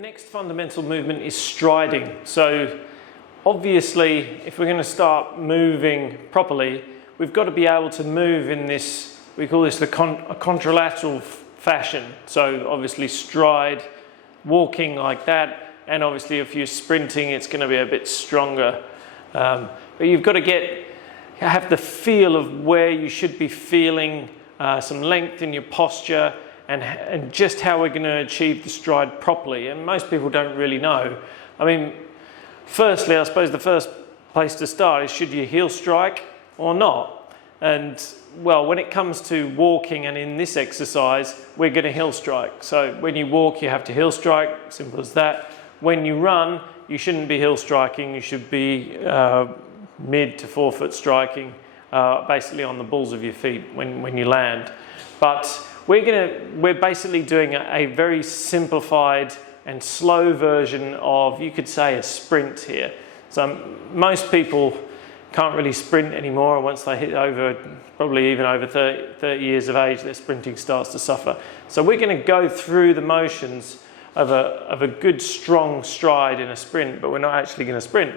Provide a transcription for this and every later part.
next fundamental movement is striding. So obviously, if we're going to start moving properly, we've got to be able to move in this, we call this a contralateral fashion. So obviously stride, walking like that, and obviously if you're sprinting, it's going to be a bit stronger. But you've got to have the feel of where you should be feeling some length in your posture, and just how we're going to achieve the stride properly. And most people don't really know. I mean, firstly, I suppose the first place to start is, should you heel strike or not? And well, when it comes to walking and in this exercise, we're going to heel strike. So when you walk, you have to heel strike, simple as that. When you run, you shouldn't be heel striking, you should be mid to forefoot striking, basically on the balls of your feet when you land. But we're basically doing a very simplified and slow version of, you could say, a sprint here. So most people can't really sprint anymore. Once they hit probably even over 30 years of age, their sprinting starts to suffer. So we're going to go through the motions of a good strong stride in a sprint, but we're not actually going to sprint.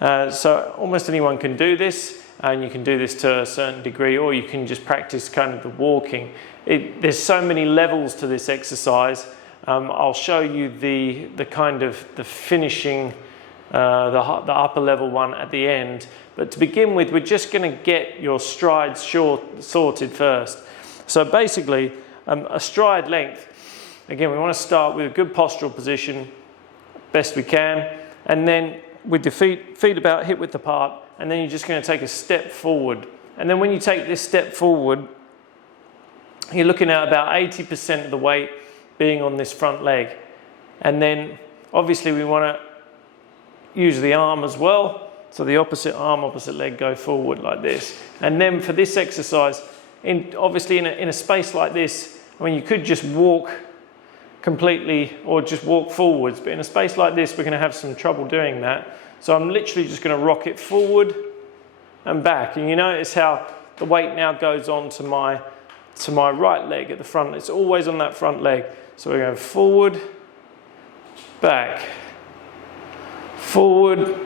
So almost anyone can do this, and you can do this to a certain degree, or you can just practice kind of the walking. There's so many levels to this exercise. I'll show you the kind of the finishing, the upper level one at the end. But to begin with, we're just going to get your strides sorted first. So basically, a stride length. Again, we want to start with a good postural position, best we can, and then with your feet about hip width apart, and then you're just going to take a step forward. And then when you take this step forward, you're looking at about 80% of the weight being on this front leg. And then obviously we want to use the arm as well. So the opposite arm, opposite leg go forward like this. And then for this exercise, obviously in a space like this, I mean, you could just walk completely or just walk forwards, but in a space like this, we're going to have some trouble doing that. So I'm literally just going to rock it forward and back. And you notice how the weight now goes on to my right leg at the front. It's always on that front leg. So we're going forward, back, forward,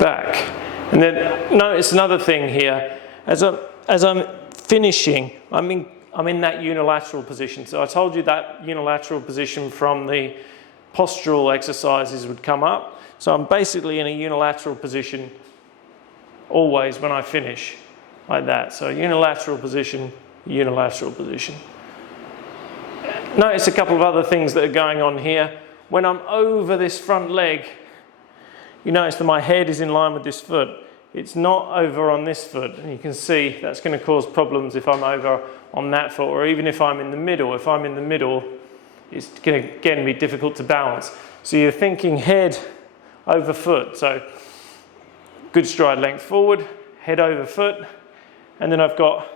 back. And then notice another thing here. As I'm finishing, I'm in that unilateral position. So I told you that unilateral position from the postural exercises would come up. So I'm basically in a unilateral position always when I finish, like that. So unilateral position, unilateral position. Notice a couple of other things that are going on here. When I'm over this front leg, you notice that my head is in line with this foot. It's not over on this foot, and you can see that's going to cause problems if I'm over on that foot, or even if I'm in the middle. If I'm in the middle, it's going to, again, be difficult to balance. So you're thinking head over foot. So good stride length forward, head over foot, and then I've got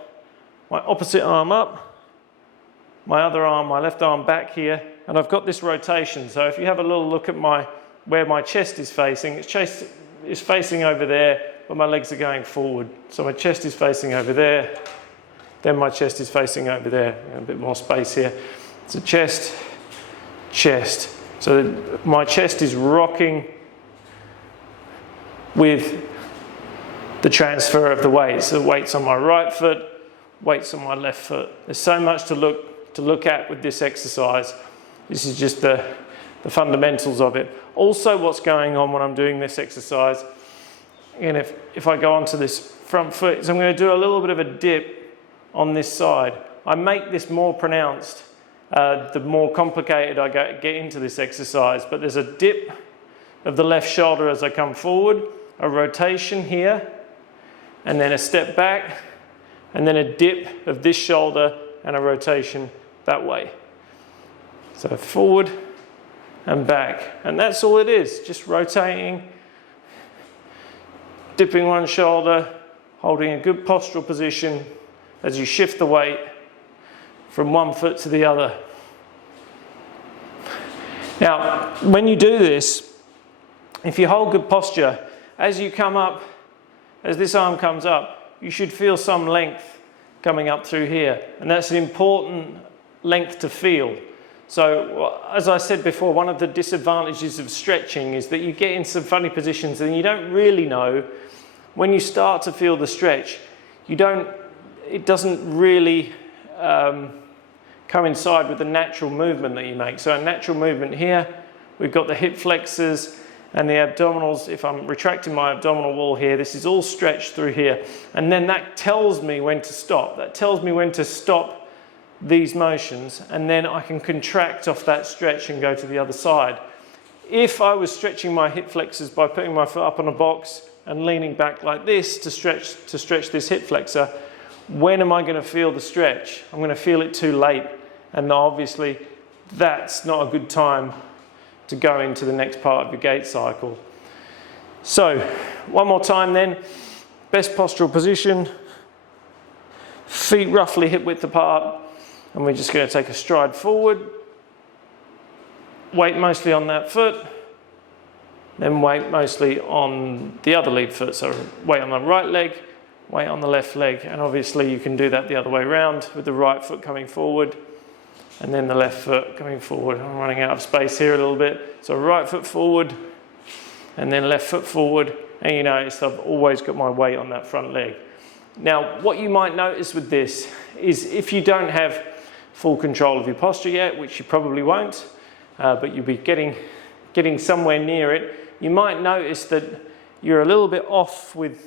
my opposite arm up, my other arm, my left arm back here, and I've got this rotation. So if you have a little look at where my chest is facing, it's facing over there, but my legs are going forward. So my chest is facing over there, then my chest is facing over there. A bit more space here. So chest, chest. So my chest is rocking with the transfer of the weight. So the weight's on my right foot, weight's on my left foot. There's so much to look at with this exercise. This is just the fundamentals of it. Also, what's going on when I'm doing this exercise, and if I go onto this front foot, so I'm going to do a little bit of a dip on this side. I make this more pronounced the more complicated I get into this exercise, but there's a dip of the left shoulder as I come forward, a rotation here, and then a step back, and then a dip of this shoulder and a rotation that way. So forward and back, and that's all it is, just rotating, dipping one shoulder, holding a good postural position as you shift the weight from one foot to the other. Now, when you do this, if you hold good posture, as you come up, as this arm comes up, you should feel some length coming up through here, and that's an important length to feel. So as I said before, one of the disadvantages of stretching is that you get in some funny positions and you don't really know when you start to feel the stretch. It doesn't really coincide with the natural movement that you make. So a natural movement here, we've got the hip flexors and the abdominals. If I'm retracting my abdominal wall here, this is all stretched through here. And then that tells me when to stop. That tells me when to stop these motions, and then I can contract off that stretch and go to the other side. If I was stretching my hip flexors by putting my foot up on a box and leaning back like this to stretch this hip flexor, when am I going to feel the stretch? I'm going to feel it too late, and obviously that's not a good time to go into the next part of your gait cycle. So one more time then, best postural position, feet roughly hip width apart, and we're just going to take a stride forward, weight mostly on that foot, then weight mostly on the other lead foot, so weight on the right leg, weight on the left leg, and obviously you can do that the other way around with the right foot coming forward and then the left foot coming forward. I'm running out of space here a little bit, so right foot forward and then left foot forward, and you notice I've always got my weight on that front leg. Now what you might notice with this is if you don't have full control of your posture yet, which you probably won't, but you'll be getting somewhere near it, you might notice that you're a little bit off with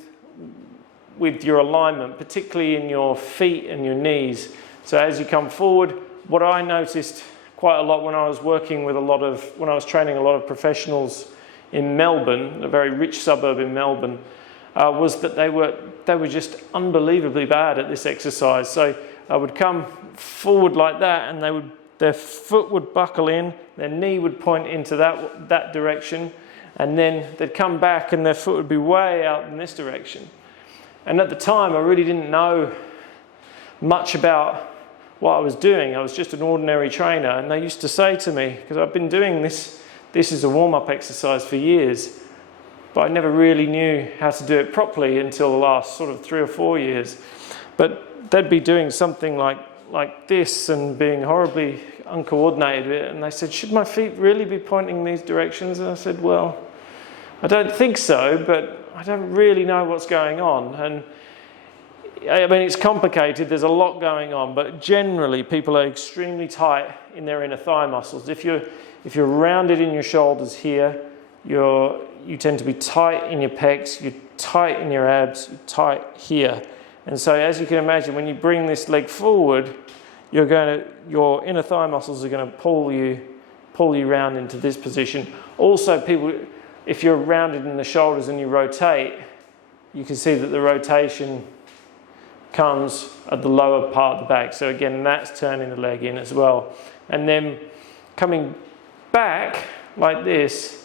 your alignment, particularly in your feet and your knees. So as you come forward, what I noticed quite a lot when I was when I was training a lot of professionals in Melbourne, a very rich suburb in Melbourne, was that they were just unbelievably bad at this exercise. So I would come forward like that, and their foot would buckle in, their knee would point into that direction, and then they'd come back and their foot would be way out in this direction. And at the time, I really didn't know much about what I was doing. I was just an ordinary trainer, and they used to say to me, because I've been doing this is a warm-up exercise for years, but I never really knew how to do it properly until the last sort of 3 or 4 years. But they'd be doing something like this and being horribly uncoordinated, and they said, should my feet really be pointing these directions? And I said, well, I don't think so, but I don't really know what's going on. And I mean, it's complicated, there's a lot going on, but generally people are extremely tight in their inner thigh muscles. If you're rounded in your shoulders here, you tend to be tight in your pecs, you're tight in your abs, you're tight here. And so as you can imagine, when you bring this leg forward, your inner thigh muscles are going to pull you round into this position. Also, if you're rounded in the shoulders and you rotate, you can see that the rotation comes at the lower part of the back. So again, that's turning the leg in as well. And then coming back like this,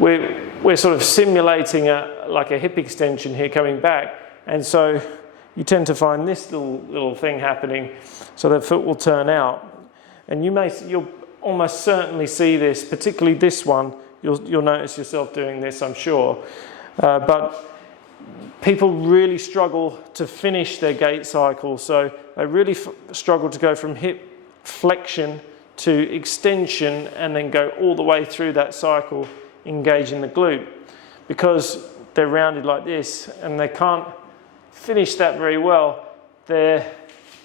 we're sort of simulating like a hip extension here coming back. And so you tend to find this little thing happening, so the foot will turn out. And you'll almost certainly see this, particularly this one. You'll notice yourself doing this, I'm sure. But people really struggle to finish their gait cycle. So they really struggle to go from hip flexion to extension and then go all the way through that cycle, engaging the glute, because they're rounded like this and they can't finish that very well. Their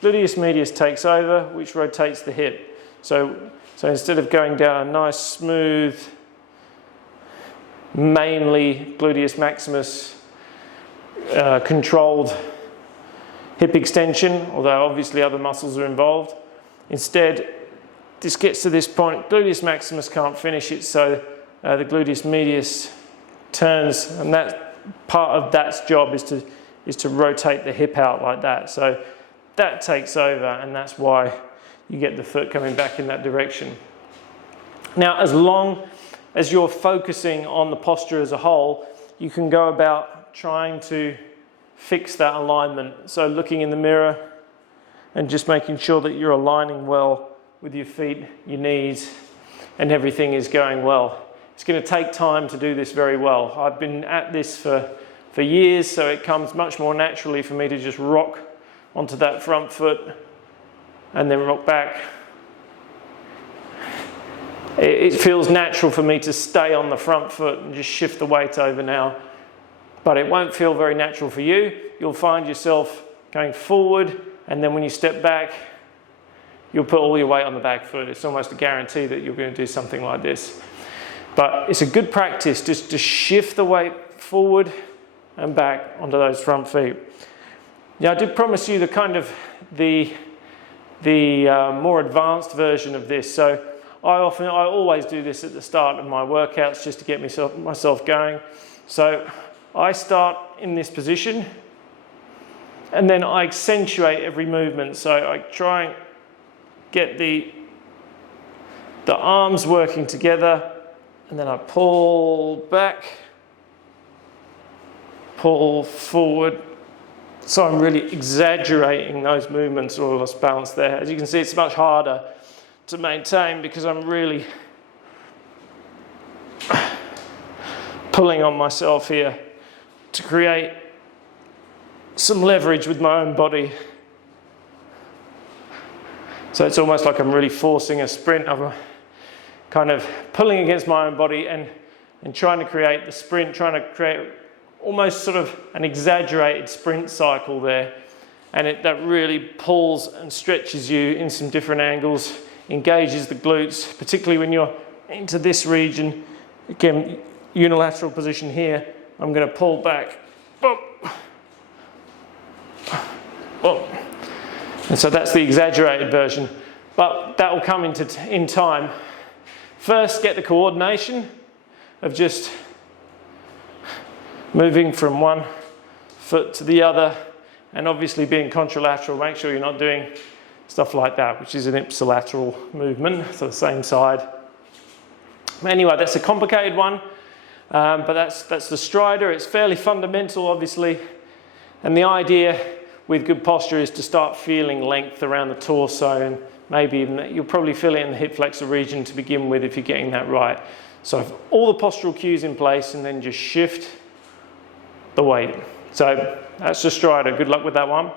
gluteus medius takes over, which rotates the hip. So instead of going down a nice smooth, mainly gluteus maximus controlled hip extension, although obviously other muscles are involved, instead this gets to this point, gluteus maximus can't finish it, so the gluteus medius turns, and that part of that's job is to rotate the hip out like that. So that takes over, and that's why you get the foot coming back in that direction. Now, as long as you're focusing on the posture as a whole, you can go about trying to fix that alignment. So looking in the mirror and just making sure that you're aligning well with your feet, your knees, and everything is going well. It's going to take time to do this very well. I've been at this for years, so it comes much more naturally for me to just rock onto that front foot and then rock back It feels natural for me to stay on the front foot and just shift the weight over now, but it won't feel very natural for you. You'll find yourself going forward, and then when you step back, you'll put all your weight on the back foot. It's almost a guarantee that you're going to do something like this. But it's a good practice just to shift the weight forward and back onto those front feet. Now, I did promise you the more advanced version of this. So I always do this at the start of my workouts just to get myself going. So I start in this position, and then I accentuate every movement. So I try and get the arms working together, and then I pull back, pull forward. So I'm really exaggerating those movements, or lost balance there. As you can see, it's much harder to maintain because I'm really pulling on myself here to create some leverage with my own body. So it's almost like I'm really forcing a sprint. I'm kind of pulling against my own body and trying to create the sprint, trying to create almost sort of an exaggerated sprint cycle there. And that really pulls and stretches you in some different angles, engages the glutes, particularly when you're into this region. Again, unilateral position here. I'm going to pull back. Boom. Boom. And so that's the exaggerated version, but that will come in time. First, get the coordination of just moving from one foot to the other, and obviously being contralateral. Make sure you're not doing stuff like that, which is an ipsilateral movement, so the same side. Anyway, that's a complicated one, but that's the strider. It's fairly fundamental, obviously, and the idea with good posture is to start feeling length around the torso, and maybe even you'll probably feel it in the hip flexor region to begin with if you're getting that right. So all the postural cues in place, and then just shift the weight. So that's the strider. Good luck with that one.